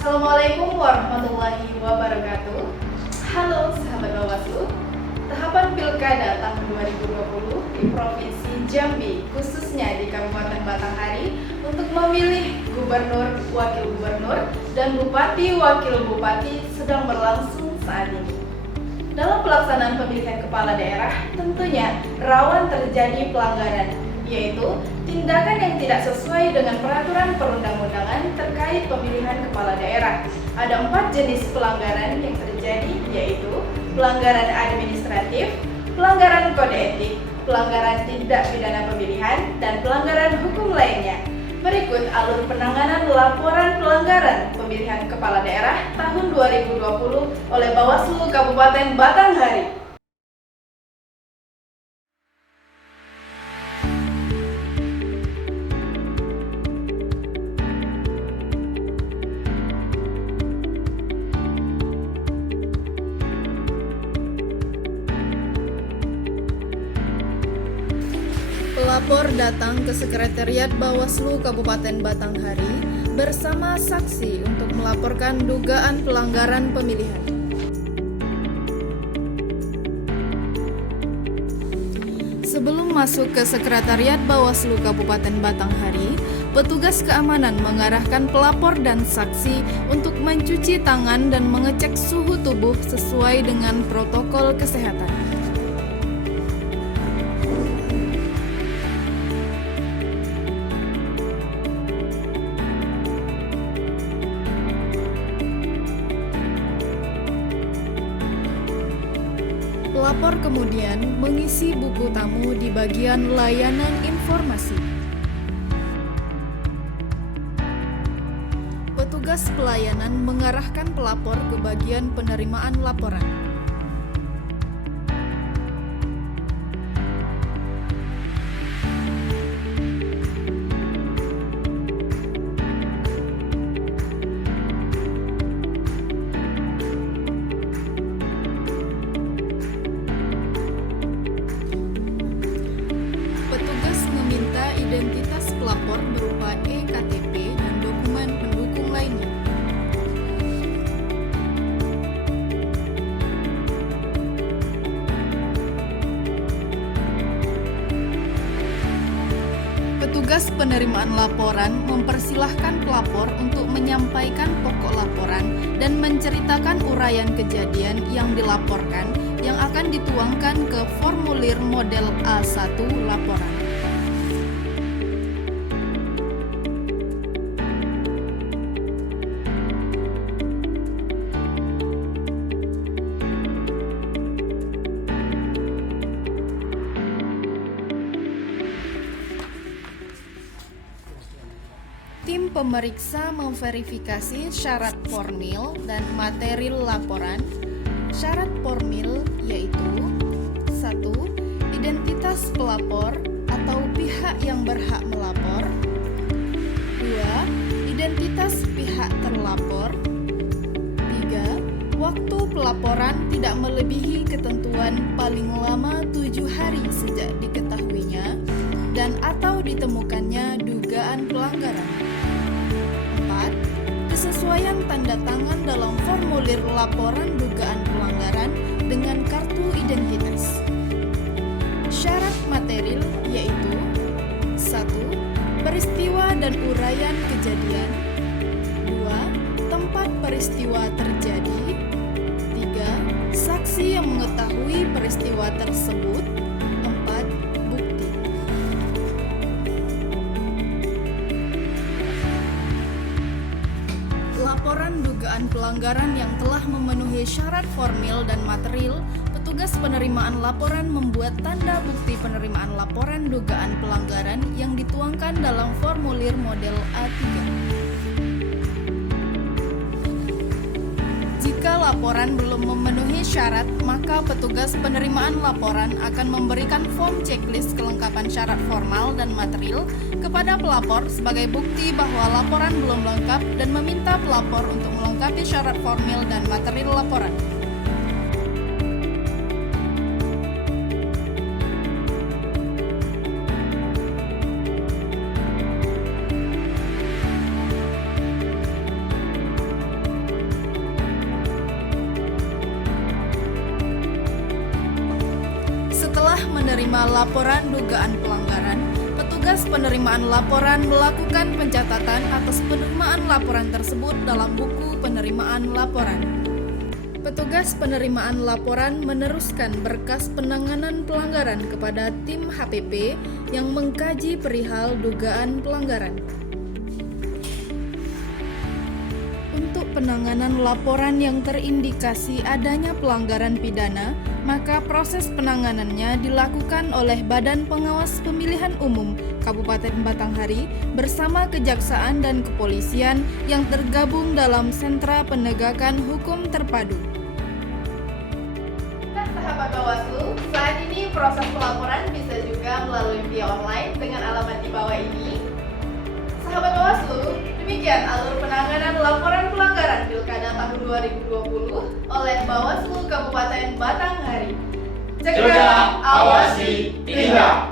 Assalamualaikum warahmatullahi wabarakatuh. Halo sahabat Bawaslu. Tahapan Pilkada tahun 2020 di Provinsi Jambi, khususnya di Kabupaten Batanghari, untuk memilih gubernur, wakil gubernur, dan bupati wakil bupati sedang berlangsung saat ini. Dalam pelaksanaan pemilihan kepala daerah, tentunya rawan terjadi pelanggaran, yaitu tindakan yang tidak sesuai dengan peraturan perundang-undangan terkait pemilihan kepala daerah. Ada 4 jenis pelanggaran yang terjadi, yaitu pelanggaran administratif, pelanggaran kode etik, pelanggaran tindak pidana pemilihan, dan pelanggaran hukum lainnya. Berikut alur penanganan laporan pelanggaran pemilihan kepala daerah tahun 2020 oleh Bawaslu Kabupaten Batanghari. Pelapor datang ke Sekretariat Bawaslu Kabupaten Batanghari bersama saksi untuk melaporkan dugaan pelanggaran pemilihan. Sebelum masuk ke Sekretariat Bawaslu Kabupaten Batanghari, petugas keamanan mengarahkan pelapor dan saksi untuk mencuci tangan dan mengecek suhu tubuh sesuai dengan protokol kesehatan. Pelapor kemudian mengisi buku tamu di bagian layanan informasi. Petugas pelayanan mengarahkan pelapor ke bagian penerimaan laporan. Identitas pelapor berupa eKTP dan dokumen pendukung lainnya. Petugas penerimaan laporan mempersilahkan pelapor untuk menyampaikan pokok laporan dan menceritakan uraian kejadian yang dilaporkan yang akan dituangkan ke formulir model A1 laporan. Tim pemeriksa memverifikasi syarat formil dan material laporan. Syarat formil yaitu 1. Identitas pelapor atau pihak yang berhak melapor. 2. Identitas pihak terlapor. 3. Waktu pelaporan tidak melebihi ketentuan paling lama 7 hari sejak diketahuinya dan atau ditemukannya dugaan pelanggaran. 4. Kesesuaian tanda tangan dalam formulir laporan dugaan pelanggaran dengan kartu identitas. Syarat material yaitu 1. Peristiwa dan uraian kejadian. 2. Tempat peristiwa terjadi. 3. Saksi yang mengetahui peristiwa tersebut. 4. Bukti. Laporan dugaan pelanggaran yang telah memenuhi syarat formil dan material, petugas penerimaan laporan membuat tanda bukti penerimaan laporan dugaan pelanggaran yang dituangkan dalam formulir model A3. Jika laporan belum memenuhi syarat, maka petugas penerimaan laporan akan memberikan form checklist kelengkapan syarat formal dan material kepada pelapor sebagai bukti bahwa laporan belum lengkap dan meminta pelapor untuk melengkapi syarat formil dan material laporan. menerima laporan dugaan pelanggaran, petugas penerimaan laporan melakukan pencatatan atas penerimaan laporan tersebut dalam buku penerimaan laporan. Petugas penerimaan laporan meneruskan berkas penanganan pelanggaran kepada tim HPP yang mengkaji perihal dugaan pelanggaran. Untuk penanganan laporan yang terindikasi adanya pelanggaran pidana, maka proses penanganannya dilakukan oleh Badan Pengawas Pemilihan Umum Kabupaten Batanghari bersama Kejaksaan dan Kepolisian yang tergabung dalam Sentra Penegakan Hukum Terpadu. Sahabat Bawaslu, saat ini proses pelaporan bisa juga melalui via online dengan alamat di bawah ini. Sahabat Bawaslu, demikian alur penanganan laporan pelanggaran Pilkada tahun 2020 oleh Bawaslu Kabupaten Batanghari. Cegah, awasi, tindak.